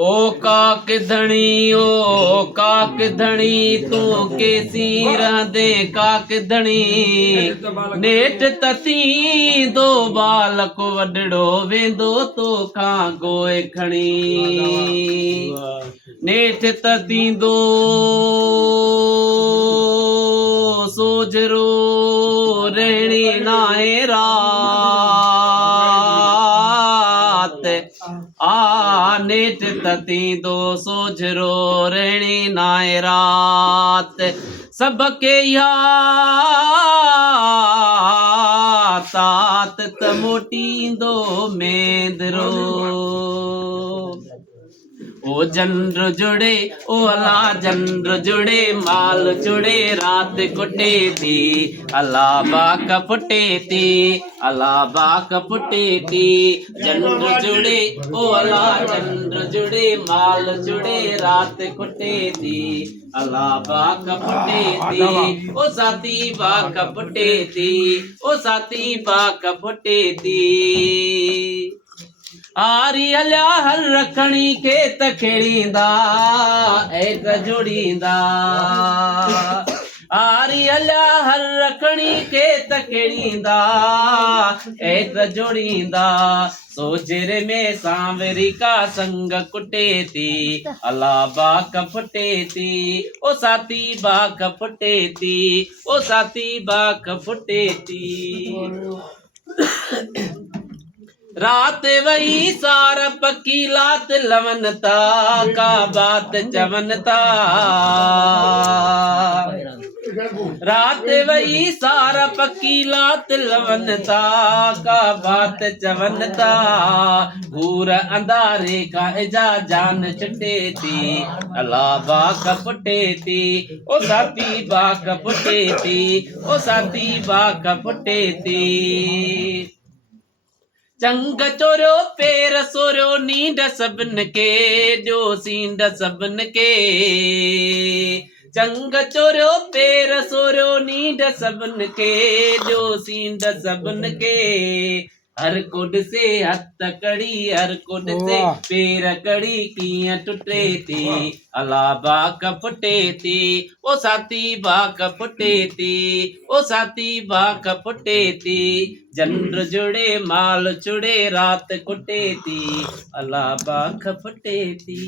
ओ काक धणी तू केसी रहंदे काक धणी नेठ तती दो बालक वडड़ो वेंदो तो खां गोए खणी नेठ तती दो सोजरो रहणी नाहे आ नेठ तती दो सोजरो रहणी नाहे रात सबके तात त मोटींदो मेंदरो ओ चंद्र जुड़े ओ अला चंद्र जुड़े माल जुड़े रात कुटे थी अला बाक फुटे थी अला बाक फुटे थी चंद्र जुड़े ओ अला चंद्र जुड़े माल जुड़े रात कुटे थी अला बाक फुटे थी ओ साथी बाक फुटे थी ओ साथी बाक फुटे थी आरी हलिया हर रखणी खेत खेड़ींदा एक जोड़ींदा आरी हलिया हर रखणी खेत खेड़ींदा एक जोड़ींदा सोजरे में सांवरी का संग कुटे थी अला बाक फुटे थी ओ साथी बाक फुटे थी ओ साथी बाक फुटे थी रात वही सार पकी लात लवनता का बात चवनता रात वही सार पकी लात लवनता का बात चवनता घूर अंधारे का एजा जान छुटे थी अला बाक फुटे थी ओ साथी बाक फुटे थी ओ साथी बाक फुटे थी चंग चोरियो पेर सोरियो नींद सबन के जो सींद सबन के चंग चोरियो पेर सोरियो नींद सबन के जो सींद सबन के हर कुड से हथ कड़ी हर कुड से पेर कड़ी कीअं टुटे थी अला बाक फुटे थी ओ साथी बाक फुटे थी ओ साथी बाक फुटे थी चंद्र जुड़े माल चुड़े रात कुटे थी अला बाक फुटे थी।